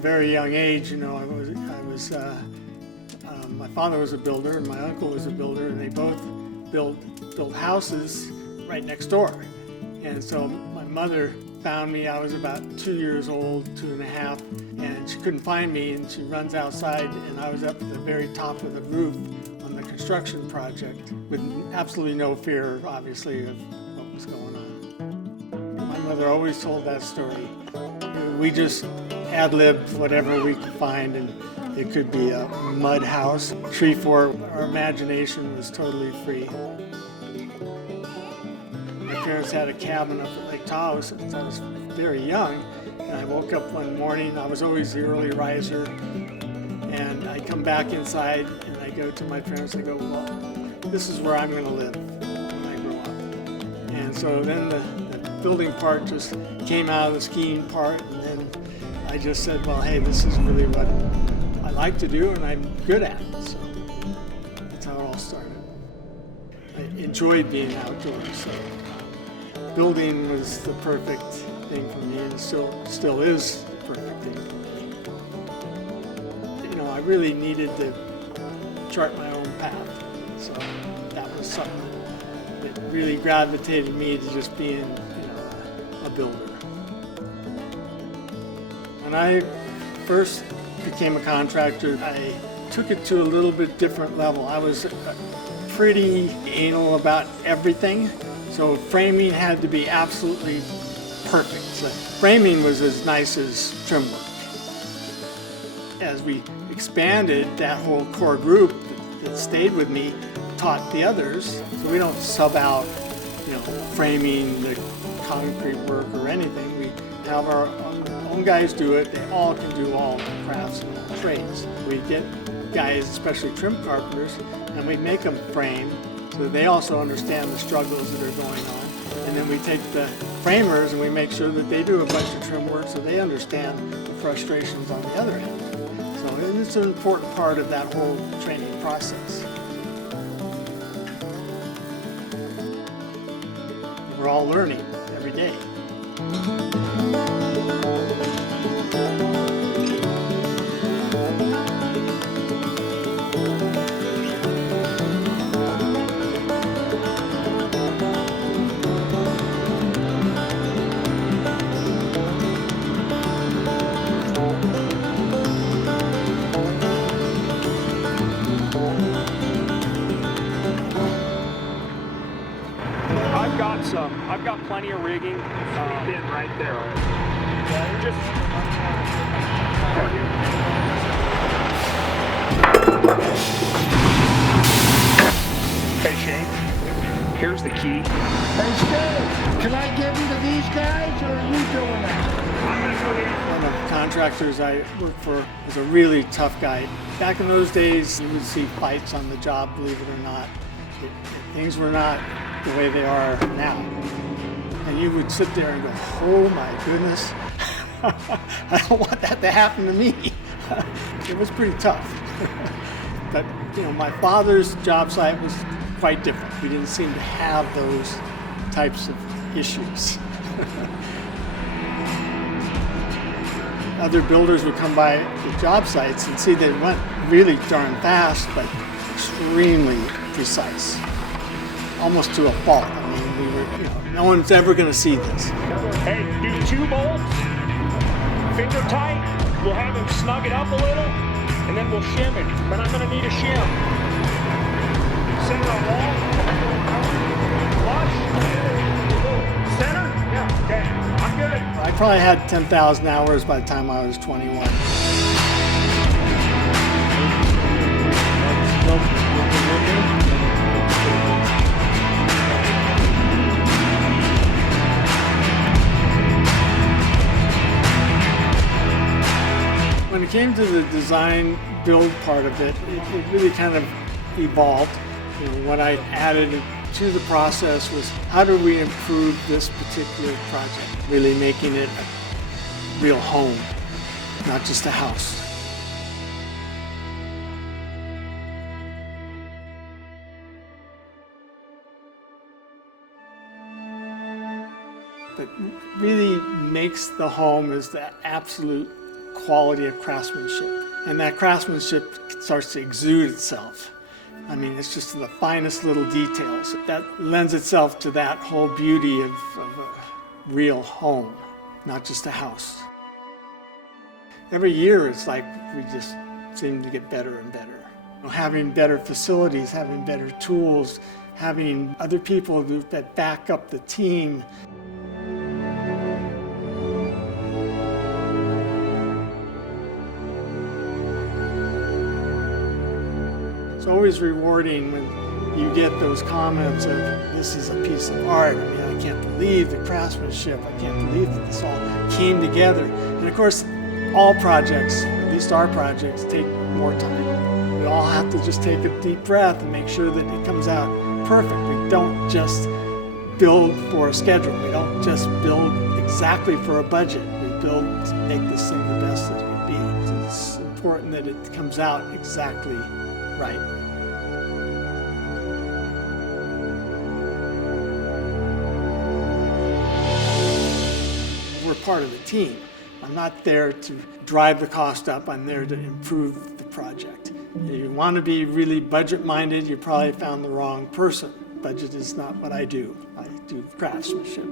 very young age, my father was a builder and my uncle was a builder, and they both built houses right next door. And so my mother found me. I was about 2 years old, 2.5, and she couldn't find me, and she runs outside, and I was up at the very top of the roof on the construction project with absolutely no fear, obviously, of what was going on. My mother always told that story. We just ad-libbed whatever we could find, and it could be a mud house, tree fort. Our imagination was totally free. My parents had a cabin up at Lake Tahoe since I was very young, and I woke up one morning. I was always the early riser, and I come back inside and I go to my parents. I go, well, this is where I'm going to live when I grow up. And so then the building part just came out of the skiing part, and then I just said, well, hey, this is really what I like to do and I'm good at. So that's how it all started. I enjoyed being outdoors, so building was the perfect thing for me, and still is the perfect thing for me. I really needed to chart my own path, so that was something that really gravitated me to just being, a builder. When I first became a contractor, I took it to a little bit different level. I was pretty anal about everything, so framing had to be absolutely perfect. So framing was as nice as trim work. As we expanded, that whole core group that stayed with me taught the others, so we don't sub out, framing, the concrete work or anything. We have our own guys do it. They all can do all crafts and all trades. We get guys, especially trim carpenters, and we make them frame so that they also understand the struggles that are going on. And then we take the framers and we make sure that they do a bunch of trim work so they understand the frustrations on the other end. So it's an important part of that whole training process. We're all learning every day. I've got plenty of rigging. Sleep in right there. Hey Shane, here's the key. Hey Steve, can I give you to these guys, or are you doing that? I'm gonna go here. One of the contractors I worked for was a really tough guy. Back in those days, you would see fights on the job, believe it or not. Things were not the way they are now. And you would sit there and go, oh my goodness, I don't want that to happen to me. It was pretty tough. But my father's job site was quite different. We didn't seem to have those types of issues. Other builders would come by the job sites and see they went really darn fast, but extremely precise. Almost to a fault. I mean, we were, no one's ever going to see this. Hey, do 2 bolts, finger tight. We'll have him snug it up a little, and then we'll shim it. But I'm going to need a shim. Center of wall. Flush. Center? Yeah. Okay. I'm good. I probably had 10,000 hours by the time I was 21. When it came to the design build part of it, it really kind of evolved. What I added to the process was how do we improve this particular project, really making it a real home, not just a house. What really makes the home is the absolute quality of craftsmanship. And that craftsmanship starts to exude itself. I mean, it's just the finest little details. That lends itself to that whole beauty of a real home, not just a house. Every year, it's like we just seem to get better and better. Having better facilities, having better tools, having other people that back up the team. It's always rewarding when you get those comments of, this is a piece of art. I mean, I can't believe the craftsmanship. I can't believe that this all came together. And of course, all projects, at least our projects, take more time. We all have to just take a deep breath and make sure that it comes out perfect. We don't just build for a schedule. We don't just build exactly for a budget. We build to make this thing the best that it can be. So it's important that it comes out exactly right. We're part of the team. I'm not there to drive the cost up, I'm there to improve the project. If you want to be really budget-minded, you probably found the wrong person. Budget is not what I do. I do craftsmanship.